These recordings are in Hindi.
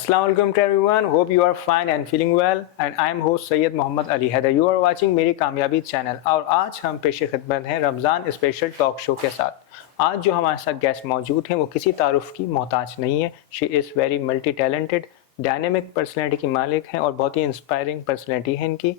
Assalamu alaikum to everyone. Hope you are fine and feeling well. And I am host Syed Mohammad Ali Haider. You are watching मेरी कामयाबी चैनल. और आज हम पेश खिदमत हैं रमज़ान स्पेशल टॉक शो के साथ. आज जो हमारे साथ गेस्ट मौजूद हैं वो किसी तारुफ की मोहताज नहीं है. She is very multi talented, dynamic personality की मालिक हैं और बहुत ही इंस्पायरिंग पर्सनैलिटी है इनकी.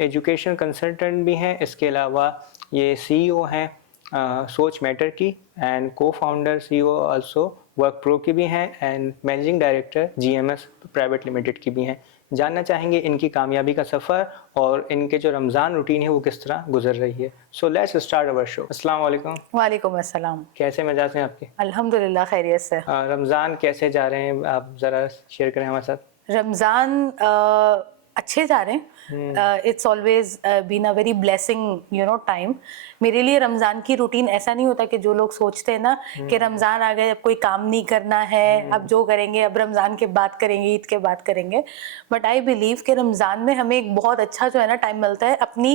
एजुकेशन कंसल्टेंट भी हैं. इसके अलावा ये CEO हैं सोच मैटर की एंड को founder CEO also work pro की भी हैं and managing director GMS private limited की भी हैं. जानना चाहेंगे इनकी कामयाबी का सफ़र और इनके जो रमज़ान रूटीन है वो किस तरह गुजर रही है. So let's start our show. अस्सलाम वालेकुम. वालेकुम अस्सलाम. कैसे मिजाज हैं आपके? अल्हम्दुलिल्लाह खैरियत से. रमज़ान कैसे जा रहे हैं, आप ज़रा शेयर करें हमारे साथ. रमज़ान अच्छे जा रहे हैं. It's always been a very blessing time. मेरे लिए रमज़ान की रूटीन ऐसा नहीं होता कि जो लोग सोचते हैं ना कि रमज़ान आ गए अब कोई काम नहीं करना है, अब जो करेंगे अब रमज़ान के बाद करेंगे, ईद के बाद करेंगे. बट आई बिलीव कि रमज़ान में हमें एक बहुत अच्छा जो है ना टाइम मिलता है अपनी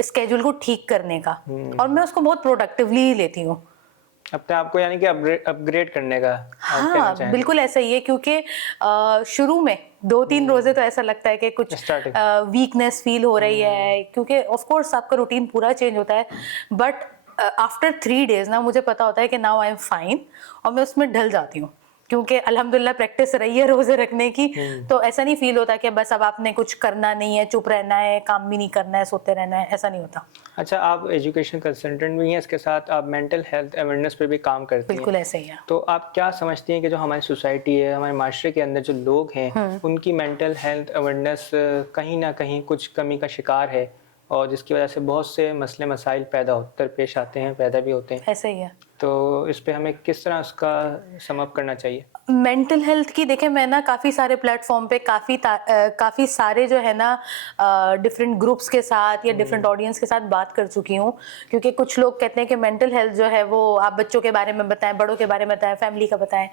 स्केड्यूल को ठीक करने का, और मैं उसको बहुत प्रोडक्टिवली लेती हूँ अपने आपको, यानी कि अपग्रेड करने का. हाँ बिल्कुल ऐसा ही है, क्योंकि शुरू में 2-3 रोजे तो ऐसा लगता है कि कुछ वीकनेस फील हो रही है, क्योंकि ऑफ कोर्स आपका रूटीन पूरा चेंज होता है. बट आफ्टर 3 days ना मुझे पता होता है कि नाउ आई एम फाइन, और मैं उसमें ढल जाती हूँ क्योंकि अल्हम्दुलिल्लाह प्रैक्टिस रही है रोजे रखने की. तो ऐसा नहीं फील होता कि बस अब आपने कुछ करना नहीं है, चुप रहना है, काम भी नहीं करना है, सोते रहना है, ऐसा नहीं होता. अच्छा, आप एजुकेशन कंसल्टेंट भी हैं, इसके साथ आप मेंटल हेल्थ अवेयरनेस पे भी काम करती हैं. बिल्कुल ऐसे ही है. तो आप क्या समझती हैं कि जो हमारी सोसाइटी है, हमारे माशरे के अंदर जो लोग हैं उनकी मेंटल हेल्थ अवेयरनेस कहीं ना कहीं कुछ कमी का शिकार है, और जिसकी वजह से बहुत से मसले मसाइल दरपेश आते हैं, पैदा भी होते हैं. ऐसे ही है. तो इस पे हमें किस तरह उसका सम अप करना चाहिए? मेंटल हेल्थ की देखें, मैं ना काफ़ी सारे प्लेटफॉर्म पे काफ़ी सारे जो है ना डिफरेंट ग्रुप्स के साथ या डिफरेंट ऑडियंस के साथ बात कर चुकी हूँ. क्योंकि कुछ लोग कहते हैं कि मेंटल हेल्थ जो है वो आप बच्चों के बारे में बताएं, बड़ों के बारे में बताएं, फैमिली का बताएं.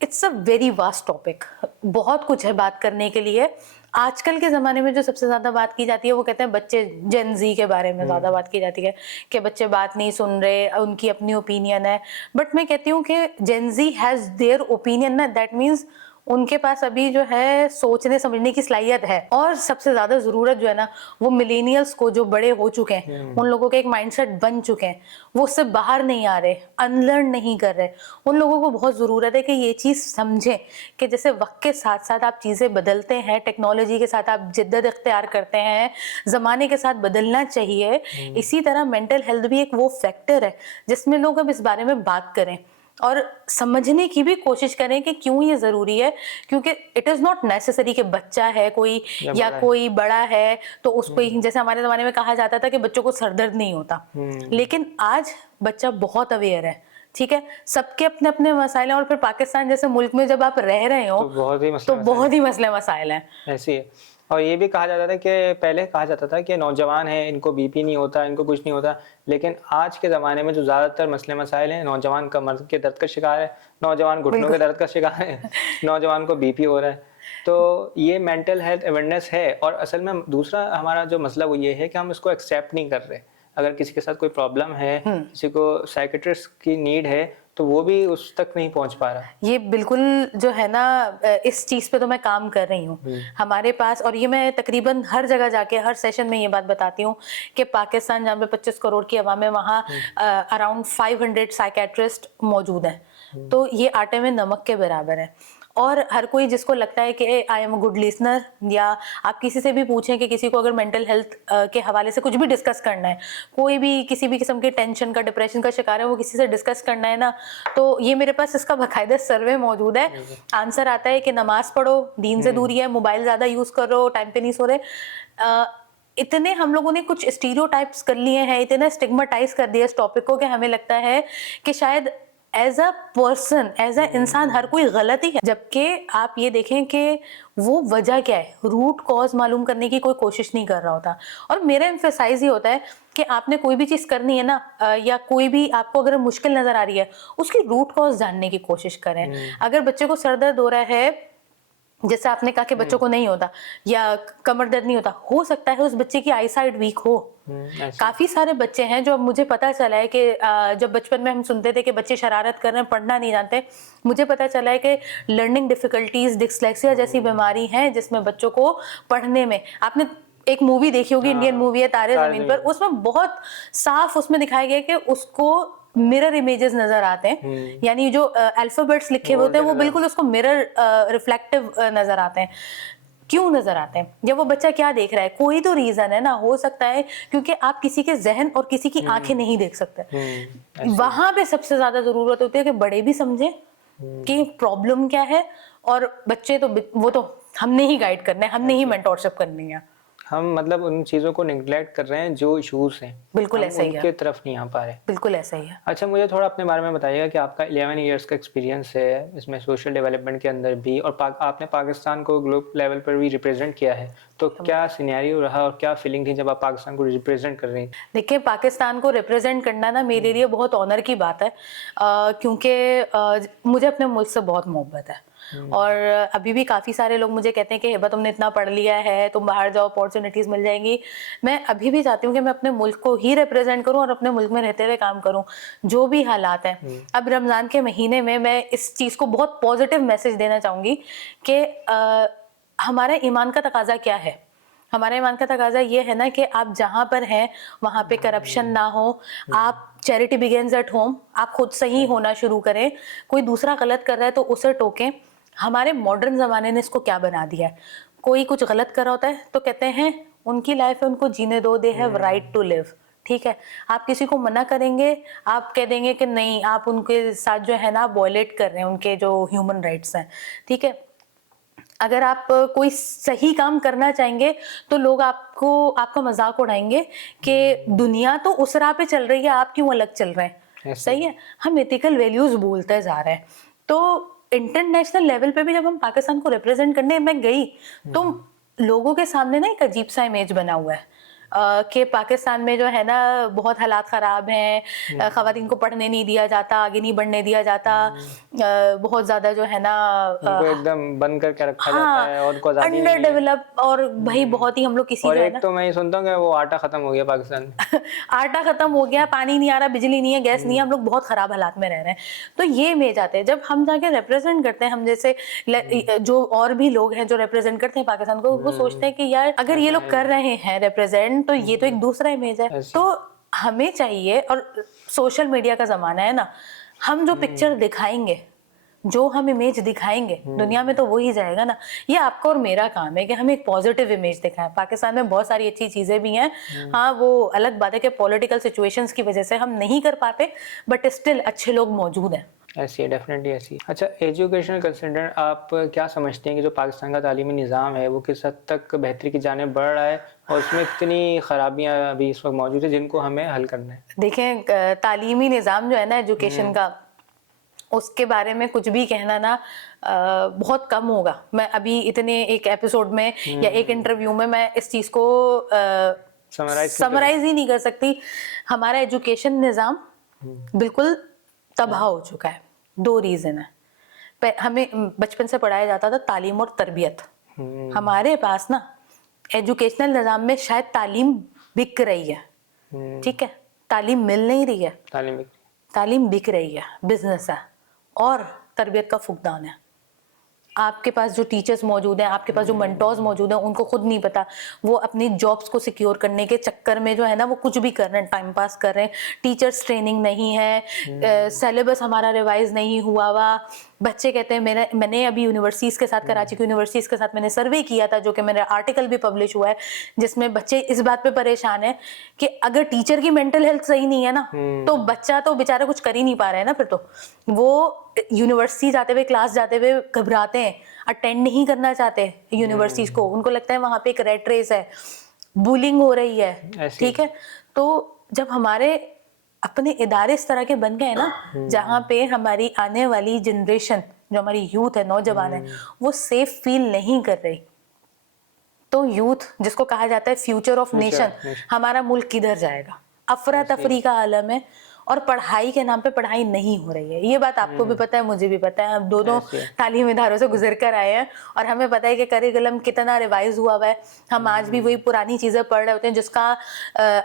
It's a very vast topic. बहुत कुछ है बात करने के लिए. आजकल के ज़माने में जो सबसे ज़्यादा बात की जाती है वो कहते हैं बच्चे, जेन ज़ी के बारे में ज़्यादा बात की जाती है कि बच्चे बात नहीं सुन रहे, उनकी अपनी ओपिनियन है. बट मैं कहती हूँ कि जेन ज़ी हैज़ देयर ओपिनियन ना, दैट मीन्स उनके पास अभी जो है सोचने समझने की सलाहियत है. और सबसे ज़्यादा ज़रूरत जो है ना वो मिलेनियल्स को, जो बड़े हो चुके हैं, उन लोगों के एक माइंडसेट बन चुके हैं, वो उससे बाहर नहीं आ रहे, अनलर्न नहीं कर रहे. उन लोगों को बहुत ज़रूरत है कि ये चीज़ समझें कि जैसे वक्त के साथ साथ आप चीज़ें बदलते हैं, टेक्नोलॉजी के साथ आप जिद्दत इख्तियार करते हैं, ज़माने के साथ बदलना चाहिए. इसी तरह मेंटल हेल्थ भी एक वो फैक्टर है जिसमें लोग अब इस बारे में बात करें और समझने की भी कोशिश करें कि क्यों ये ज़रूरी है. क्योंकि इट इज़ नॉट नेसेसरी कि बच्चा है कोई या कोई बड़ा है तो उसको ही, जैसे हमारे ज़माने में कहा जाता था कि बच्चों को सरदर्द नहीं होता, लेकिन आज बच्चा बहुत अवेयर है. ठीक है, सबके अपने अपने मसाइल हैं, और फिर पाकिस्तान जैसे मुल्क में जब आप रह रहे हो तो बहुत ही मसले मसाइल हैं. ऐसी है. और ये भी कहा जाता था कि पहले कहा जाता था कि नौजवान हैं, इनको BP नहीं होता, इनको कुछ नहीं होता. लेकिन आज के ज़माने में जो ज़्यादातर मसले मसाइल हैं, नौजवान कमर के दर्द का शिकार है, नौजवान घुटनों के दर्द का शिकार है, नौजवान को BP हो रहा है. तो ये मेंटल हेल्थ अवेयरनेस है. और असल में दूसरा हमारा जो मसला वो ये है कि हम इसको एक्सेप्ट नहीं कर रहे. अगर किसी के साथ कोई प्रॉब्लम है, किसी को साइकेट्रिस्ट की नीड है, तो वो भी उस तक नहीं पहुंच पा रहा. ये बिल्कुल जो है ना, इस चीज़ पे तो मैं काम कर रही हूँ हमारे पास. और ये मैं तकरीबन हर जगह जाके हर सेशन में ये बात बताती हूँ कि पाकिस्तान जहाँ पे 25 करोड़ की आवाम है, वहाँ अराउंड 500 साइकेट्रिस्ट मौजूद हैं. तो ये आटे में नमक के बराबर है. और हर कोई जिसको लगता है कि I am a good listener, या आप किसी से भी पूछें कि किसी को अगर मेंटल हेल्थ के हवाले से कुछ भी डिस्कस करना है, कोई भी किसी भी किस्म के टेंशन का, डिप्रेशन का शिकार है, वो किसी से डिस्कस करना है ना, तो ये मेरे पास इसका बाकायदा सर्वे मौजूद है. आंसर आता है कि नमाज पढ़ो, दीन से दूरी है, मोबाइल ज़्यादा यूज़ कर रहे हो, टाइम पे नहीं सो रहे. इतने हम लोगों ने कुछ स्टीरियोटाइप्स कर लिए हैं, इतना स्टिग्मेटाइज कर दिया इस टॉपिक को कि हमें लगता है कि शायद as a person, as a इंसान हर कोई गलत ही है. जबकि आप ये देखें कि वो वजह क्या है, रूट कॉज मालूम करने की कोई कोशिश नहीं कर रहा होता. और मेरा एम्फेसाइज ये होता है कि आपने कोई भी चीज़ करनी है ना, या कोई भी आपको अगर मुश्किल नज़र आ रही है, उसकी रूट कॉज जानने की कोशिश करें. अगर बच्चे को सर दर्द हो रहा है जैसे आपने कहा कि बच्चों को नहीं होता या कमर दर्द नहीं होता, हो सकता है उस बच्चे की आई साइट वीक हो। ऐसे। काफी सारे बच्चे हैं जो अब मुझे पता चला है कि जब बचपन में हम सुनते थे कि बच्चे शरारत कर रहे हैं, पढ़ना नहीं जानते, मुझे पता चला है कि लर्निंग डिफिकल्टीज, डिसलेक्सिया जैसी बीमारी है जिसमें बच्चों को पढ़ने में, आपने एक मूवी देखी होगी, इंडियन मूवी है तारे जमीन पर, उसमें बहुत साफ उसमें दिखाया गया है कि उसको मिरर इमेजेस नजर आते हैं, यानी जो अल्फाबेट्स लिखे हुए होते हैं वो बिल्कुल उसको मिरर रिफ्लेक्टिव नजर आते हैं। क्यों नजर आते हैं? या वो बच्चा क्या देख रहा है? कोई तो रीजन है ना, हो सकता है क्योंकि आप किसी के जहन और किसी की आंखें नहीं देख सकते। वहां पे सबसे ज्यादा जरूरत होती है कि बड़े भी समझे कि प्रॉब्लम क्या है, और बच्चे तो वो तो हमने ही गाइड करना है, हमने ही मेंटोरशिप करनी है। हम मतलब उन चीज़ों को निगलेक्ट कर रहे हैं जो इश्यूज हैं, बिल्कुल ऐसा ही है, उनके तरफ नहीं आ पा रहे। बिल्कुल ऐसा ही है। अच्छा, मुझे थोड़ा अपने बारे में बताइएगा कि आपका 11 इयर्स का एक्सपीरियंस है इसमें सोशल डेवलपमेंट के अंदर भी, और आपने पाकिस्तान को ग्लोबल लेवल पर भी रिप्रेजेंट किया है, तो क्या सिनेरियो रहा और क्या फीलिंग थी जब आप पाकिस्तान को रिप्रेजेंट कर रही थी? देखिए, पाकिस्तान को रिप्रेजेंट करना ना मेरे लिए बहुत ऑनर की बात है, क्योंकि मुझे अपने मुल्क से बहुत मोहब्बत है। और अभी भी काफ़ी सारे लोग मुझे कहते हैं कि हिबा तुमने इतना पढ़ लिया है, तुम बाहर जाओ, अपॉर्चुनिटीज़ मिल जाएंगी। मैं अभी भी चाहती हूँ कि मैं अपने मुल्क को ही रिप्रेजेंट करूँ और अपने मुल्क में रहते हुए काम करूँ, जो भी हालात हैं। अब रमज़ान के महीने में मैं इस चीज़ को बहुत पॉजिटिव मैसेज देना चाहूँगी कि हमारे ईमान का तकाजा क्या है। हमारे ईमान का तकाजा ये है ना कि आप जहाँ पर हैं वहाँ पे करप्शन ना हो, आप चैरिटी बिगिंस एट होम, आप खुद सही होना शुरू करें, कोई दूसरा गलत कर रहा है तो उसे टोकें। हमारे मॉडर्न ज़माने ने इसको क्या बना दिया है, कोई कुछ गलत कर रहा होता है तो कहते हैं उनकी लाइफ है, उनको जीने दो, they have right to live. ठीक है, आप किसी को मना करेंगे, आप कह देंगे कि नहीं, आप उनके साथ जो है ना वॉयलेट कर रहे हैं उनके जो ह्यूमन राइट्स हैं। ठीक है, अगर आप कोई सही काम करना चाहेंगे तो लोग आपका मजाक उड़ाएंगे कि दुनिया तो उस राह पे चल रही है, आप क्यों अलग चल रहे हैं। सही है, हम एथिकल वैल्यूज भूलते जा रहे हैं। तो इंटरनेशनल लेवल पे भी जब हम पाकिस्तान को रिप्रेजेंट करने मैं गई तो लोगों के सामने ना एक अजीब सा इमेज बना हुआ है कि पाकिस्तान में जो है ना बहुत हालात ख़राब हैं, ख़वातीन को पढ़ने नहीं दिया जाता, आगे नहीं बढ़ने दिया जाता, बहुत ज़्यादा जो है ना उनको एकदम बंद करके रखा जाता है और उनको आज़ादी अंडर डेवलप, और भाई बहुत ही हम लोग किसी और जो है एक ना तो मैं ये सुनता हूँ कि वो आटा खत्म हो गया पाकिस्तान में। आटा खत्म हो गया, पानी नहीं आ रहा, बिजली नहीं है, गैस नहीं है, हम लोग बहुत खराब हालात में रह रहे हैं। तो ये इमेज आते हैं जब हम जाके रिप्रेजेंट करते हैं, हम जैसे जो और भी लोग हैं जो रिप्रेजेंट करते हैं पाकिस्तान को, वो सोचते हैं कि यार अगर ये लोग कर रहे हैं रिप्रेजेंट तो ये तो एक दूसरा इमेज है। तो हमें चाहिए, और सोशल मीडिया का जमाना है ना, हम जो पिक्चर दिखाएंगे, जो हम इमेज दिखाएंगे दुनिया में तो वो ही जाएगा ना। ये आपका और मेरा काम है कि हम एक पॉजिटिव इमेज दिखाएं। पाकिस्तान में बहुत सारी अच्छी चीजें भी हैं, हाँ वो अलग बात है कि पॉलिटिकल सिचुएशंस की वजह से हम नहीं कर पाते, बट स्टिल अच्छे लोग मौजूद हैं। ऐसी है, डेफिनेटली ऐसी। अच्छा, एजुकेशनल कंसल्टेंट, आप क्या समझते हैं कि जो पाकिस्तान का तालीमी निज़ाम है वो किस हद तक बेहतरी की जानिब बढ़ रहा है और उसमें कितनी खराबियां अभी इस वक्त मौजूद है जिनको हमें हल करना है? देखें, तालीमी निज़ाम जो है ना एजुकेशन का, उसके बारे में कुछ भी कहना ना बहुत कम होगा। मैं अभी इतने एक एपिसोड में या एक इंटरव्यू में मैं इस चीज़ को समराइज ही नहीं कर सकती। हमारा एजुकेशन निज़ाम बिल्कुल तबाह हो चुका है। दो रीज़न है। हमें बचपन से पढ़ाया जाता था तालीम और तरबियत। हमारे पास ना एजुकेशनल निज़ाम में शायद तालीम बिक रही है। ठीक है, तालीम मिल नहीं रही है, तालीम बिक रही है, बिजनेस है, और तरबियत का फुकदान है। आपके पास जो टीचर्स मौजूद हैं, आपके पास जो मेंटोर्स मौजूद हैं, उनको खुद नहीं पता, वो अपनी जॉब्स को सिक्योर करने के चक्कर में जो है ना वो कुछ भी कर रहे हैं, टाइम पास कर रहे हैं। टीचर्स ट्रेनिंग नहीं है, सिलेबस हमारा रिवाइज नहीं हुआ हुआ। बच्चे कहते हैं, मैंने अभी यूनिवर्सिटीज़ के साथ, कराची की यूनिवर्सिटीज़ के साथ मैंने सर्वे किया था, जो कि मेरा आर्टिकल भी पब्लिश हुआ है, जिसमें बच्चे इस बात पे परेशान है कि अगर टीचर की मेंटल हेल्थ सही नहीं है ना तो बच्चा तो बेचारा कुछ कर ही नहीं पा रहा है ना। फिर तो वो यूनिवर्सिटी जाते हुए, क्लास जाते हुए घबराते हैं, अटेंड नहीं करना चाहते यूनिवर्सिटीज को। उनको लगता है वहां पे एक रेट रेस है, बुलिंग हो रही है। ठीक है, तो जब हमारे अपने इदारे इस तरह के बन गए ना, जहाँ पे हमारी आने वाली जनरेशन, जो हमारी यूथ है, नौजवान है, वो सेफ फील नहीं कर रही, तो यूथ जिसको कहा जाता है फ्यूचर ऑफ नेशन, हमारा मुल्क किधर जाएगा? अफरा तफरी का आलम है, और पढ़ाई के नाम पे पढ़ाई नहीं हो रही है। ये बात आपको भी पता है, मुझे भी पता है, हम दोनों ऐसे है। तालीम इदारों से गुजर कर आए हैं और हमें पता है कि करिकुलम कितना रिवाइज हुआ है। हम आज भी वही पुरानी चीजें पढ़ रहे होते हैं जिसका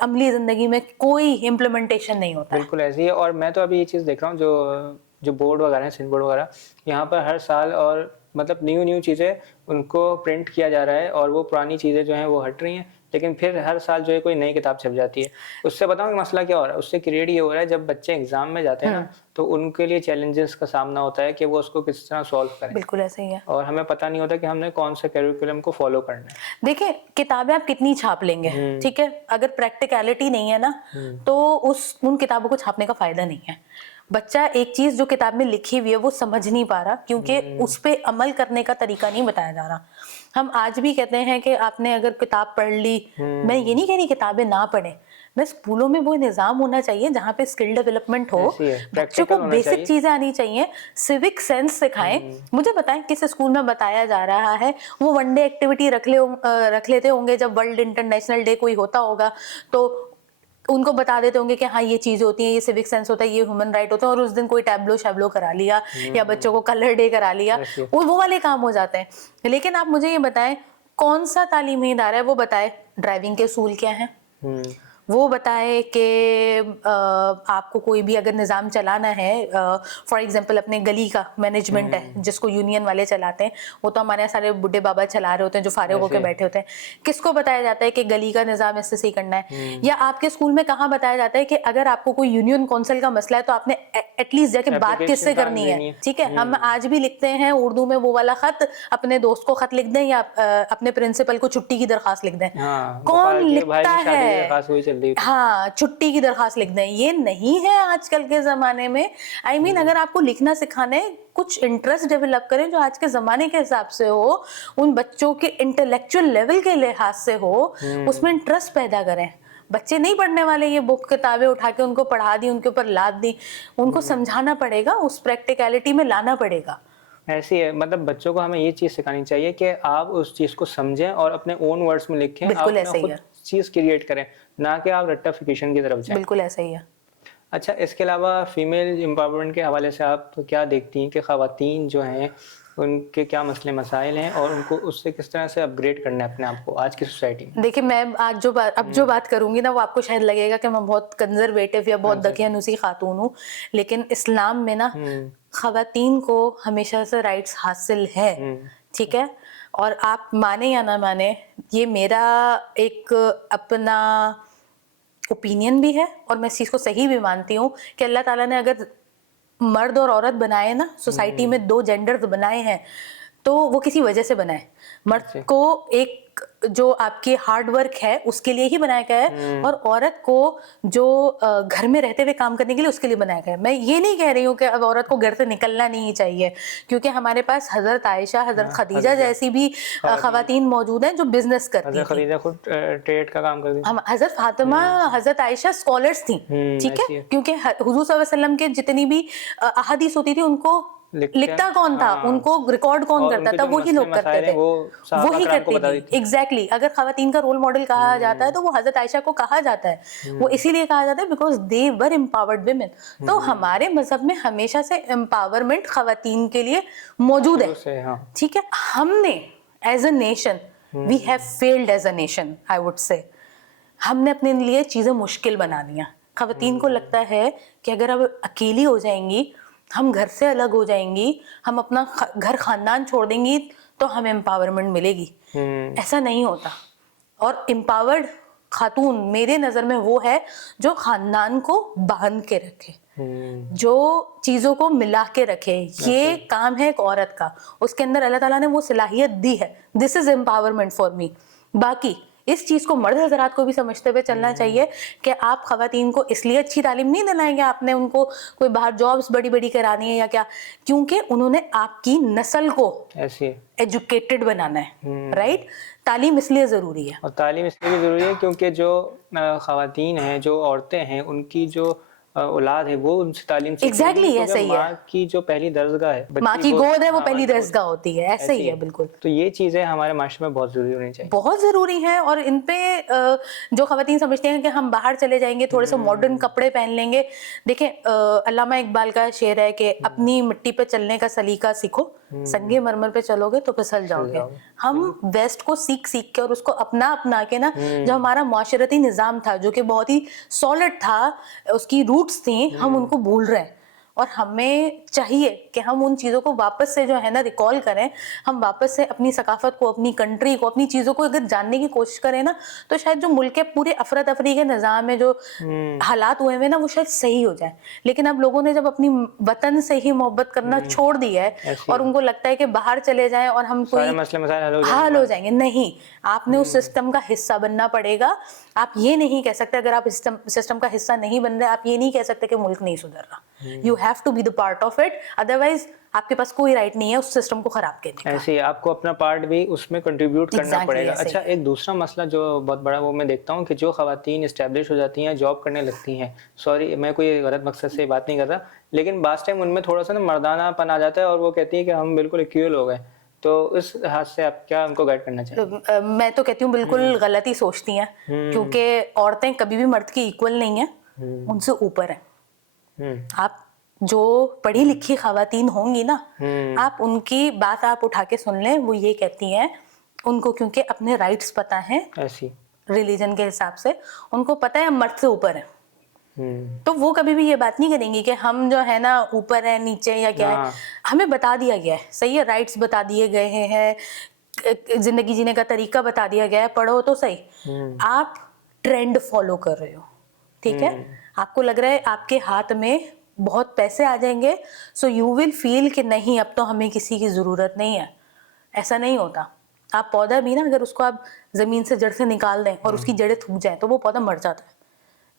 अमली जिंदगी में कोई इम्प्लीमेंटेशन नहीं होता है। बिल्कुल ऐसे ही है। और मैं तो अभी ये चीज़ देख रहा हूँ, जो बोर्ड वगैरह हैं, सिंध बोर्ड वगैरह, यहाँ पर हर साल और मतलब न्यू चीज़ें उनको प्रिंट किया जा रहा है और वो पुरानी चीज़ें जो हैं वो हट रही हैं, लेकिन फिर हर साल जो है कोई नई किताब छप जाती है। उससे बताऊँ कि मसला क्या हो रहा है, उससे क्रिएट ये हो रहा है जब बच्चे एग्जाम में जाते हैं ना, तो उनके लिए चैलेंजेस का सामना होता है कि वो उसको किस तरह सॉल्व करें। बिल्कुल ऐसे ही है। और हमें पता नहीं होता कि हमने कौन से करिकुलम को फॉलो करना है। देखिए, किताबें आप कितनी छाप लेंगे, ठीक है, अगर प्रैक्टिकलिटी नहीं है ना तो उन किताबों को छापने का फायदा नहीं है। बच्चा एक चीज जो किताब में लिखी हुई है वो समझ नहीं पा रहा क्योंकि उस पे अमल करने का तरीका नहीं बताया जा रहा। हम आज भी कहते हैं कि आपने अगर किताब पढ़ ली, मैं ये नहीं कह रही किताबें ना पढ़े, मैं स्कूलों में वो निजाम होना चाहिए जहाँ पे स्किल डेवलपमेंट हो, ऐसी है, बच्चों प्रैक्टिकल को होना बेसिक चाहिए। चीजें आनी चाहिए, सिविक सेंस सिखाएं। मुझे बताएं किस स्कूल में बताया जा रहा है, वो वनडे एक्टिविटी रख लेते होंगे जब वर्ल्ड इंटरनेशनल डे कोई होता होगा तो उनको बता देते होंगे कि हाँ ये चीज होती है, ये सिविक सेंस होता है, ये ह्यूमन राइट होता है, और उस दिन कोई टैब्लो शैब्लो करा लिया या बच्चों को कलर डे करा लिया, ऐसी है। वो वाले काम हो जाते हैं। लेकिन आप मुझे ये बताएं कौन सा तालीमी इदारा है वो बताए ड्राइविंग के असूल क्या है, वो बताए कि आपको कोई भी अगर निज़ाम चलाना है, फॉर एग्जांपल अपने गली का मैनेजमेंट है जिसको यूनियन वाले चलाते हैं, वो तो हमारे यहाँ सारे बुढ़े बाबा चला रहे होते हैं जो फारिग होकर बैठे होते हैं, किसको बताया जाता है कि गली का निज़ाम ऐसे सही करना है? या आपके स्कूल में कहाँ बताया जाता है कि अगर आपको कोई यूनियन काउंसिल का मसला है तो आपने एटलीस्ट जाके बात किससे करनी है? ठीक है, हम आज भी लिखते हैं उर्दू में वो वाला खत, अपने दोस्त को खत लिख दें या अपने प्रिंसिपल को छुट्टी की दरखास्त लिख दें। कौन लिखता है? हाँ, छुट्टी की दरखास्त लिख दें। ये नहीं है आजकल के जमाने में। I mean, अगर आपको लिखना सिखाने, कुछ इंटरेस्ट डेवलप करें जो आज के जमाने के हिसाब से हो, उन बच्चों के इंटेलेक्चुअल लेवल के लिहाज से हो, उसमें इंटरेस्ट पैदा करें। बच्चे नहीं पढ़ने वाले, ये बुक किताबें उठा के उनको पढ़ा दी, उनके ऊपर लाद दी, उनको समझाना पड़ेगा, उस प्रैक्टिकलिटी में लाना पड़ेगा। ऐसी है, मतलब बच्चों को हमें ये चीज़ सिखानी चाहिए कि आप उस चीज़ को समझें और अपने ओन वर्ड्स में लिखें, आप अपना खुद चीज़ क्रिएट करें, ना कि आप रट्टाफिकेशन की तरफ जाएं। बिल्कुल ऐसा ही है। अच्छा, इसके अलावा फीमेल एम्पावरमेंट के हवाले से आप तो क्या देखती हैं कि ख़वातीन जो हैं उनके क्या मसले मसाइल हैं और उनको उससे किस तरह से अपग्रेड करना है अपने आप को आज की सोसाइटी में? देखिए, मैं आज जो बात करूंगी ना वो आपको शायद लगेगा कि मैं बहुत कंजर्वेटिव या बहुत दकियानूसी खातून हूँ, लेकिन इस्लाम में ना ख़वातीन को हमेशा से राइट्स हासिल है, ठीक है। और आप माने या ना माने, ये मेरा एक अपना ओपिनियन भी है और मैं इस चीज़ को सही भी मानती हूँ कि अल्लाह ताला ने अगर मर्द और औरत बनाए ना, सोसाइटी में दो जेंडर्स बनाए हैं, तो वो किसी वजह से बनाए। मर्द को एक जो आपकी हार्ड वर्क है उसके लिए ही बनाया गया है और औरत को जो घर में रहते हुए काम करने के लिए उसके लिए बनाया गया है। मैं ये नहीं कह रही हूँ कि अब औरत को घर से निकलना नहीं चाहिए, क्योंकि हमारे पास हजरत आयशा, हजरत खदीजा जैसी भी खवातीन मौजूद हैं जो बिजनेस करती थी। हजरत खदीजा खुद ट्रेड का काम करती थी। हम हजरत फातिमा, हजरत आयशा स्कॉलर्स थी, ठीक है, क्योंकि हुजूर सल्लल्लाहु अलैहि वसल्लम के जितनी भी अहादीस होती थी उनको लिखता कौन था, उनको रिकॉर्ड कौन करता था? वही लोग करते थे, वही करते थे। एग्जैक्टली, अगर खवातीन का रोल मॉडल कहा जाता है तो वो हजरत आयशा को कहा जाता है। वो इसीलिए कहा जाता है because they were empowered women. तो हमारे मजहब में हमेशा से एम्पावरमेंट खवातीन के लिए मौजूद है, ठीक है। हमने as a nation, we have failed as a nation, I would say. हमने अपने लिए चीजें मुश्किल बना लिया। खवातीन को लगता है कि अगर अब अकेली हो जाएंगी, हम घर से अलग हो जाएंगी, हम अपना घर खानदान छोड़ देंगी तो हमें एम्पावरमेंट मिलेगी। ऐसा नहीं होता। और एम्पावर्ड खातून मेरे नजर में वो है जो खानदान को बांध के रखे, जो चीजों को मिला के रखे। ये काम है एक औरत का, उसके अंदर अल्लाह ताला ने वो सलाहियत दी है। This is empowerment for me. बाकी इस चीज को मर्द हजरात को भी समझते हुए चलना चाहिए कि आप खवातीन को इसलिए अच्छी तालीम नहीं दिलाएंगे, आपने उनको कोई बाहर जॉब्स बड़ी बड़ी करानी है या क्या, क्योंकि उन्होंने आपकी नस्ल को एजुकेटेड बनाना है, राइट। तालीम इसलिए जरूरी है, और तालीम इसलिए भी जरूरी है क्योंकि जो खवातीन हैं, जो औरतें हैं, उनकी जो औलाद है वो उनसे तालीम सीखेगी। Exactly, तो ऐसा क्या ही है। माँ की जो पहली दरसगाह है, माँ बच्ची की गोद है वो हाँ, पहली माँ की गोद दरसगाह होती है, ऐसा ही है बिल्कुल। तो ये चीजें हमारे माशरे में बहुत जरूरी होनी चाहिए। बहुत जरूरी है। और इन पे जो खवातीन समझते हैं कि हम बाहर चले जाएंगे, थोड़े से मॉडर्न कपड़े पहन लेंगे। देखें, अल्लामा इकबाल का शेर है कि अपनी मिट्टी पे चलने का सलीका सीखो, संगे मरमर पे चलोगे तो फिसल जाओगे। हम वेस्ट को सीख सीख के और उसको अपना अपना के ना, जो हमारा माशरती निज़ाम था जो कि बहुत ही सॉलिड था, उसकी रूट्स थी, हम उनको भूल रहे हैं। और हमें चाहिए कि हम उन चीज़ों को वापस से जो है ना रिकॉल करें, हम वापस से अपनी सकाफत को, अपनी कंट्री को, अपनी चीज़ों को अगर जानने की कोशिश करें ना, तो शायद जो मुल्क के पूरे अफरा तफरी के निज़ाम में जो हालात हुए हैं ना, वो शायद सही हो जाए। लेकिन अब लोगों ने जब अपनी वतन से ही मोहब्बत करना छोड़ दिया है और उनको लगता है कि बाहर चले जाएं और हम कोई मसले मसाइल हल हो जाएंगे। नहीं, आपने उस सिस्टम का हिस्सा बनना पड़ेगा। आप ये नहीं कह सकते, अगर आप सिस्टम का हिस्सा नहीं बन रहे, आप ये नहीं कह सकते कि मुल्क नहीं सुधर रहा। You have to be the part of it, otherwise आपके पास कोई राइट नहीं है उस सिस्टम को खराब करने का। ऐसे ही आपको अपना पार्ट भी उसमें कंट्रीब्यूट करना पड़ेगा। अच्छा, एक दूसरा मसला जो बहुत बड़ा वो मैं देखता हूँ कि जो खवातीन इस्टेब्लिश हो जाती हैं, जॉब करने लगती हैं, सॉरी मैं कोई गलत मकसद से बात नहीं कर रहा, लेकिन बास टाइम उनमें थोड़ा सा ना मर्दानापन आ जाता है और वो कहती है कि हम बिल्कुल इक्वल हो गए। तो इस हाथ से आप क्या उनको गाइड करना चाहिए? मैं तो कहती हूँ बिल्कुल गलत ही सोचती हैं, क्योंकि औरतें कभी भी मर्द की इक्वल नहीं है, उनसे ऊपर है। आप जो पढ़ी लिखी खवातीन होंगी ना, आप उनकी बात आप उठा के सुन लें, वो ये कहती हैं उनको, क्योंकि अपने राइट्स पता है, ऐसी रिलीजन के हिसाब से उनको पता है मर्द से ऊपर है। तो वो कभी भी ये बात नहीं करेंगी कि हम जो है ना ऊपर है, नीचे या क्या है। हमें बता दिया गया है, सही है, राइट्स बता दिए गए हैं, जिंदगी जीने का तरीका बता दिया गया है, पढ़ो तो सही। आप ट्रेंड फॉलो कर रहे हो, ठीक है, आपको लग रहा है आपके हाथ में बहुत पैसे आ जाएंगे, सो यू विल फील कि नहीं अब तो हमें किसी की जरूरत नहीं है। ऐसा नहीं होता। आप पौधा भी ना, अगर उसको आप जमीन से जड़ से निकाल दें और उसकी जड़ें थूक जाए तो वो पौधा मर जाता है।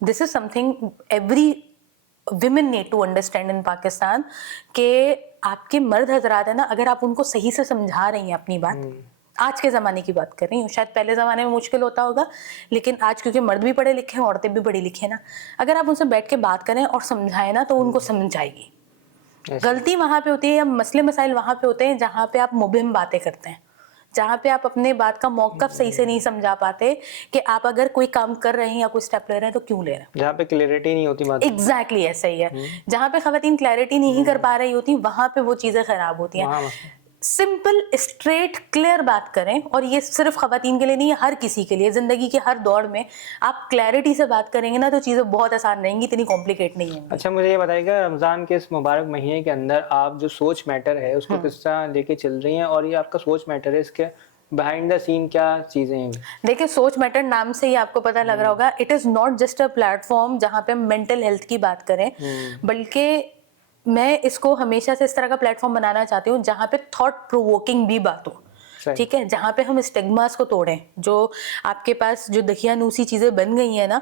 This is something every women need to understand in Pakistan, कि आपके मर्द हजरात है ना, अगर आप उनको सही से समझा रही हैं अपनी बात, आज के ज़माने की बात कर रही हूँ, शायद पहले ज़माने में मुश्किल होता होगा, लेकिन आज क्योंकि मर्द भी पढ़े लिखे हैं, औरतें भी पढ़ी लिखी हैं ना, अगर आप उनसे बैठ के बात करें और समझाएं ना, तो उनको समझ आएगी। गलती वहाँ पे होती है या मसले मसाइल वहाँ पे होते हैं जहाँ पे आप मुबहिम बातें करते हैं, जहाँ पे आप अपने बात का मौक़िफ़ सही से नहीं समझा पाते कि आप अगर कोई काम कर रहे हैं या कोई स्टेप ले रहे हैं तो क्यों ले रहे हैं। जहाँ पे क्लैरिटी नहीं होती बात। एग्जैक्टली ऐसा ही है। जहाँ पे खवातीन क्लैरिटी नहीं कर पा रही होती, वहाँ पे वो चीज़ें खराब होती हैं। सिंपल स्ट्रेट क्लियर बात करें, और ये सिर्फ खवातीन के लिए नहीं है, हर किसी के लिए, जिंदगी के हर दौर में आप क्लैरिटी से बात करेंगे ना, तो चीज़ें बहुत आसान रहेंगी, इतनी कॉम्प्लिकेट नहीं होंगी। अच्छा, मुझे ये बताइएगा, रमज़ान के इस मुबारक महीने के अंदर आप जो सोच मैटर है उसको किस तरह लेके चल रही हैं, और ये आपका सोच मैटर है, इसके बिहाइंड द सीन क्या चीजें हैं? देखिए, सोच मैटर नाम से ही आपको पता लग रहा होगा, it is not just a platform जहाँ पे हम मेंटल हेल्थ की बात करें, बल्कि मैं इसको हमेशा से इस तरह का प्लेटफॉर्म बनाना चाहती हूँ जहाँ पे थॉट प्रोवोकिंग भी बात हो, ठीक है, जहाँ पे हम स्टिग्मास को तोड़ें। जो आपके पास जो दखियानूसी चीज़ें बन गई हैं ना,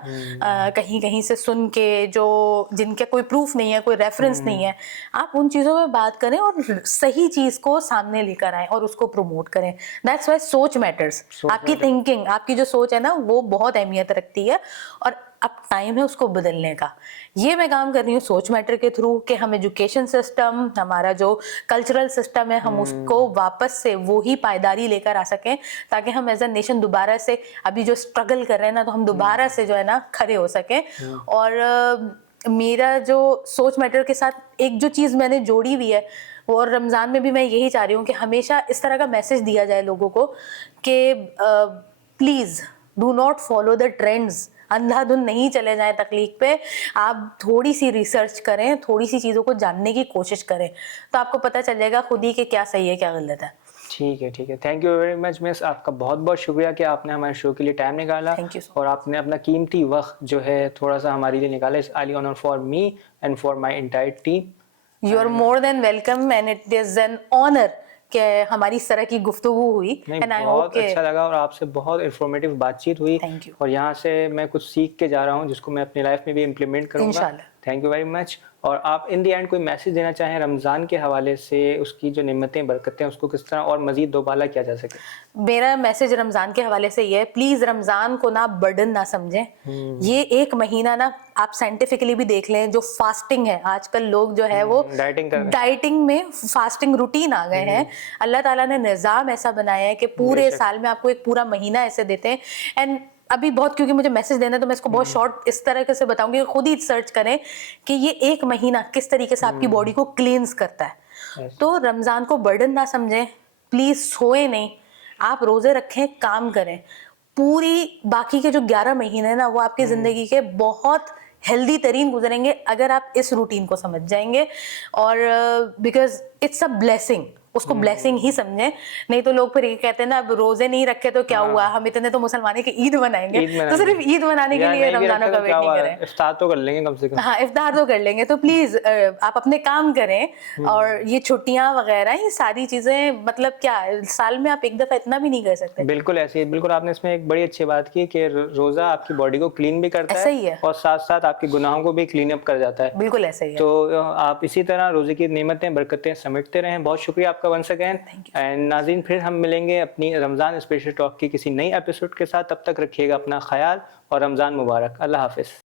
कहीं कहीं से सुन के, जो जिनके कोई प्रूफ नहीं है, कोई रेफरेंस नहीं है, आप उन चीज़ों में बात करें और सही चीज़ को सामने लेकर आएं और उसको प्रमोट करें। दैट्स वाई सोच मैटर्स। आपकी थिंकिंग, आपकी जो सोच है ना, वो बहुत अहमियत रखती है, और अब टाइम है उसको बदलने का। ये मैं काम कर रही हूँ सोच मैटर के थ्रू, कि हम एजुकेशन सिस्टम, हमारा जो कल्चरल सिस्टम है, हम उसको वापस से वो ही पायदारी लेकर आ सकें, ताकि हम एज अ नेशन दोबारा से, अभी जो स्ट्रगल कर रहे हैं ना, तो हम दोबारा से जो है ना खड़े हो सकें। और मेरा जो सोच मैटर के साथ एक जो चीज़ मैंने जोड़ी हुई है, और रमज़ान में भी मैं यही चाह रही हूँ कि हमेशा इस तरह का मैसेज दिया जाए लोगों को कि please do not follow the trends, अंधाधुन नहीं चले जाएं तकलीफ पे। आप थोड़ी सी रिसर्च करें, थोड़ी सी चीज़ों को जानने की कोशिश करें, तो आपको पता चल जाएगा खुद ही कि क्या सही है क्या गलत है। ठीक है, ठीक है, thank you very much miss, आपका बहुत बहुत शुक्रिया कि आपने हमारे शो के लिए टाइम निकाला, और आपने अपना कीमती वक्त जो है थोड़ा सा हमारे लिए निकाला। It's highly honour for me and for my entire team. You are more than welcome, and it is an honour कि हमारी इस तरह की गुफ्तगू हुई। एंड आई होप बहुत अच्छा लगा, और आपसे बहुत इंफॉर्मेटिव बातचीत हुई, और यहाँ से मैं कुछ सीख के जा रहा हूँ जिसको मैं अपनी लाइफ में भी इम्प्लीमेंट करूँगा। Thank you very much. और आप इन दी एंड कोई मैसेज देना चाहें रमज़ान के हवाले से, उसकी जो नेमतें बरकतें उसको किस तरह और मज़ीद दोबाला किया जा सके? मेरा मैसेज रमजान के हवाले से ये है, प्लीज रमजान को ना बर्डन ना समझें। ये एक महीना ना आप साइंटिफिकली भी देख लें, जो फास्टिंग है आजकल लोग जो है वो डाइटिंग कर रहे हैं। डाइटिंग में फास्टिंग रूटीन आ गए हैं। अल्लाह ताला ने निज़ाम ऐसा बनाया है कि पूरे बेशक। साल में आपको एक पूरा महीना ऐसे देते हैं। एंड अभी बहुत, क्योंकि मुझे मैसेज देना है तो मैं इसको बहुत शॉर्ट इस तरह से बताऊंगी, खुद ही सर्च करें कि ये एक महीना किस तरीके से आपकी बॉडी को क्लींस करता है। Yes. तो रमजान को बर्डन ना समझें, प्लीज सोए नहीं, आप रोजे रखें, काम करें। पूरी बाकी के जो 11 महीने हैं ना वो आपकी जिंदगी के बहुत हेल्दी तरीन गुजरेंगे अगर आप इस रूटीन को समझ जाएंगे। और बिकॉज इट्स अ ब्लेसिंग, उसको ब्लेसिंग ही समझें। नहीं तो लोग फिर ये कहते हैं ना, अब रोजे नहीं रखे तो क्या हुआ, हम इतने तो मुसलमान है कि ईद मनाएंगे, ईद तो मनाएंगे। सिर्फ ईद मनाने के या लिए नहीं भी रमजानों रखे का तो वेट क्या नहीं हुआ, करें। इफ्तार तो कर लेंगे कम से कम। हाँ, इफ्तार तो कर लेंगे। तो प्लीज आप अपने काम करें। और ये छुट्टियां वगैरह ये सारी चीजें, मतलब क्या साल में आप एक दफा इतना भी नहीं कर सकते। बिल्कुल ऐसे ही, बिल्कुल आपने इसमें एक बड़ी अच्छी बात की कि रोज़ा आपकी बॉडी को क्लीन भी करता ऐसा ही है। और साथ साथ आपके गुनाहों को भी क्लीन अप कर जाता है। बिल्कुल ऐसा ही है। तो आप इसी तरह रोज़े की नेमतें बरकतें समेटते रहें। बहुत शुक्रिया आपका वंस अगेन। एंड नाज़रीन, फिर हम मिलेंगे अपनी रमज़ान स्पेशल टॉक की किसी नई एपिसोड के साथ। तब तक रखिएगा अपना ख्याल और रमज़ान मुबारक। अल्लाह हाफिज़।